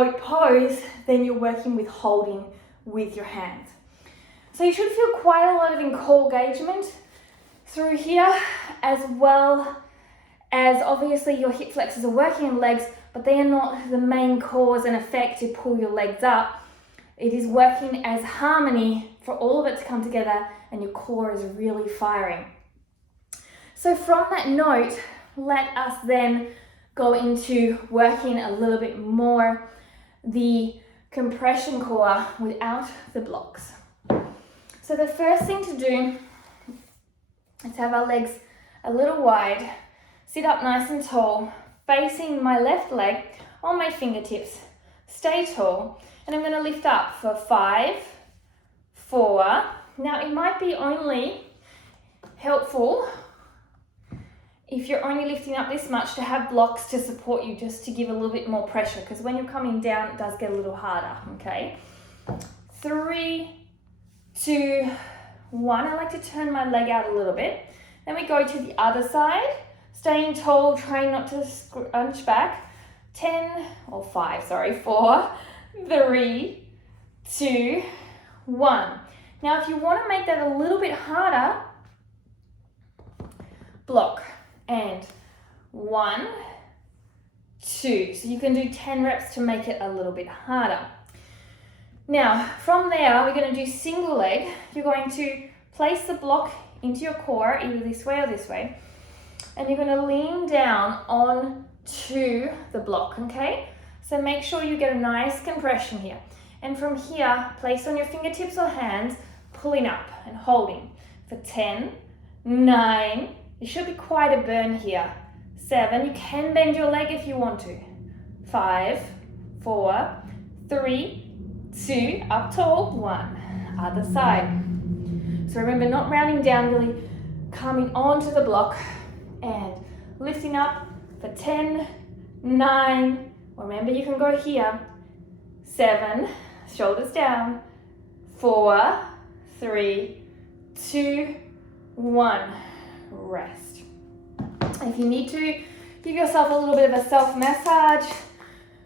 boat pose, then you're working with holding with your hands. So you should feel quite a lot of engagement through here, as well as obviously your hip flexors are working in legs, but they are not the main cause and effect to pull your legs up. It is working as harmony for all of it to come together, and your core is really firing. So from that note, let us then go into working a little bit more the compression core without the blocks. So the first thing to do is have our legs a little wide, sit up nice and tall, facing my left leg on my fingertips, stay tall, and I'm going to lift up for 5, 4. Now it might be only helpful if you're only lifting up this much to have blocks to support you, just to give a little bit more pressure, because when you're coming down it does get a little harder, okay? 3, 2, 1. I like to turn my leg out a little bit. Then we go to the other side, staying tall, trying not to scrunch back. 4, 3, 2, 1. Now if you want to make that a little bit harder, block. And 1, 2. So you can do 10 reps to make it a little bit harder. Now, from there, we're going to do single leg. You're going to place the block into your core, either this way or this way. And you're going to lean down onto the block, okay? So make sure you get a nice compression here. And from here, place on your fingertips or hands, pulling up and holding for 10, 9, there should be quite a burn here. 7, you can bend your leg if you want to. 5, 4, 3, 2, up tall, 1, other side. So remember, not rounding down, really coming onto the block and lifting up for 10, 9, remember you can go here, 7, shoulders down, 4, 3, 2, 1. Rest. If you need to, give yourself a little bit of a self-massage,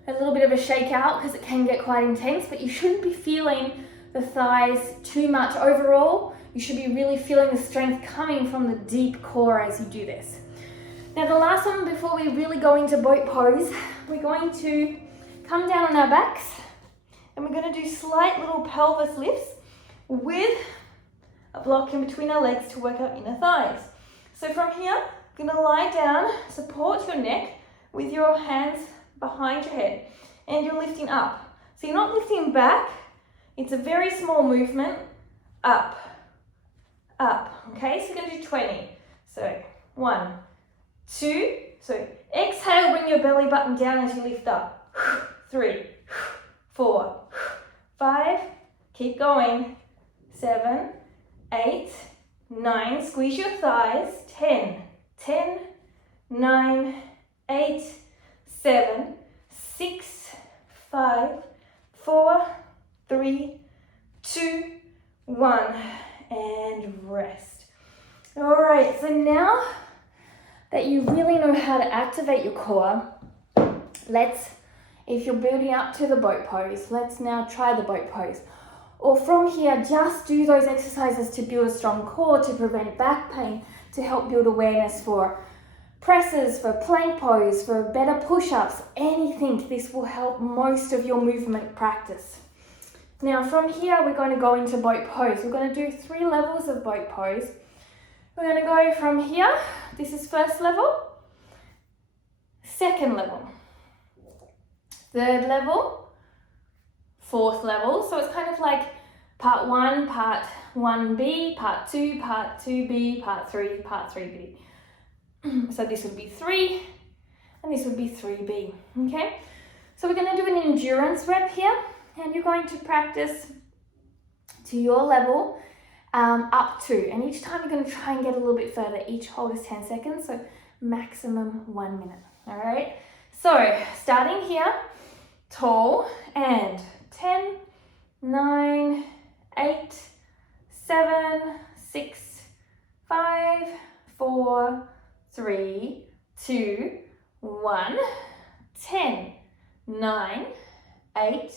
a little bit of a shake out, because it can get quite intense, but you shouldn't be feeling the thighs too much overall. You should be really feeling the strength coming from the deep core as you do this. Now the last one before we really go into boat pose, we're going to come down on our backs and we're going to do slight little pelvis lifts with a block in between our legs to work our inner thighs. So from here, you're going to lie down, support your neck with your hands behind your head, and you're lifting up. So you're not lifting back, it's a very small movement, up, okay? So you're going to do 20. So 1, 2, so exhale, bring your belly button down as you lift up. 3, 4, 5, keep going. 7, 8, 9, squeeze your thighs. 10, 9, 8, 7, 6, 5, 4, 3, 2, 1, and rest. All right, so now that you really know how to activate your core, if you're building up to the boat pose, let's now try the boat pose. Or from here, just do those exercises to build a strong core, to prevent back pain, to help build awareness for presses, for plank pose, for better push-ups, anything. This will help most of your movement practice. Now from here, we're going to go into boat pose. We're going to do 3 levels of boat pose. We're going to go from here. This is first level, second level, third level, fourth level. So it's kind of like part 1, part 1B, part 2, part 2B, part 3, part 3B. So this would be 3 and this would be 3B, okay? So we're going to do an endurance rep here, and you're going to practice to your level up to, and each time you're going to try and get a little bit further. Each hold is 10 seconds, so maximum 1 minute, all right? So starting here, tall, and 10, 9, 8, 7, 6, 5, 4, 3, 2, 1, 10, 9, 8,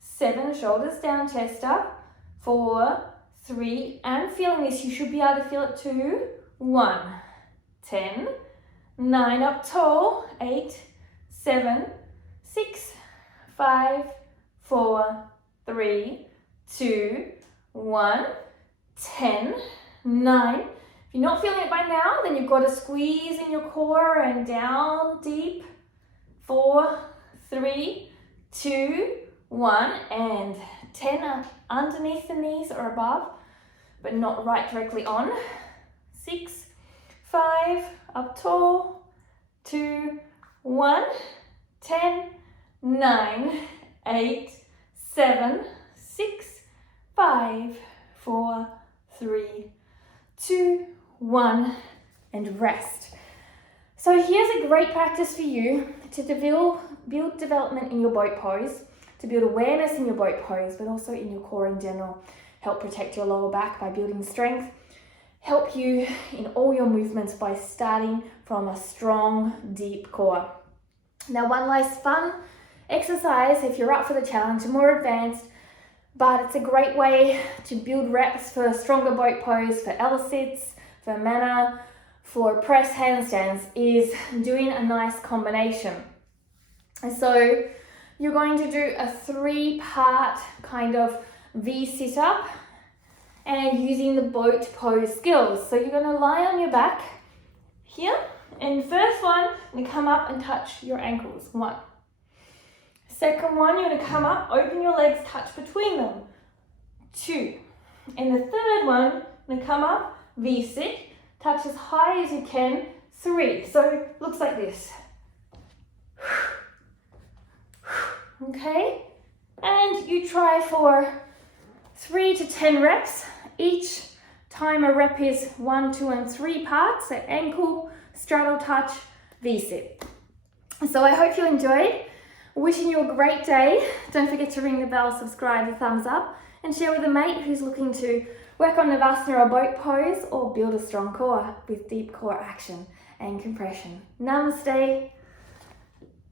7, shoulders down, chest up, 4, 3, and feeling this, you should be able to feel it too, 1, 10, 9, up tall, 8, 7, 6, 5, 4, 3, 2, 1, 10, 9. If you're not feeling it by now, then you've got to squeeze in your core and down deep. 4, 3, 2, 1, and 10 up underneath the knees or above, but not right directly on. 6, 5, up tall, 2, 1, 10, 9, 8, 7, 6, 5, 4, 3, 2, 1, and rest. So here's a great practice for you to build development in your boat pose, to build awareness in your boat pose, but also in your core in general. Help protect your lower back by building strength. Help you in all your movements by starting from a strong, deep core. Now, one last fun exercise, if you're up for the challenge, more advanced, but it's a great way to build reps for stronger boat pose, for L-sits, for mana, for press handstands, is doing a nice combination. And so you're going to do a 3-part kind of V sit-up and using the boat pose skills. So you're going to lie on your back here, and first one, you're going to come up and touch your ankles. 1. Second one, you're going to come up, open your legs, touch between them. 2. And the third one, you're going to come up, V-sit, touch as high as you can. 3. So looks like this. Okay? And you try for 3 to 10 reps. Each time a rep is 1, 2, and 3 parts. So ankle, straddle touch, V-sit. So I hope you enjoyed. Wishing you a great day. Don't forget to ring the bell, subscribe, the thumbs up, and share with a mate who's looking to work on Navasana or boat pose or build a strong core with deep core action and compression. Namaste.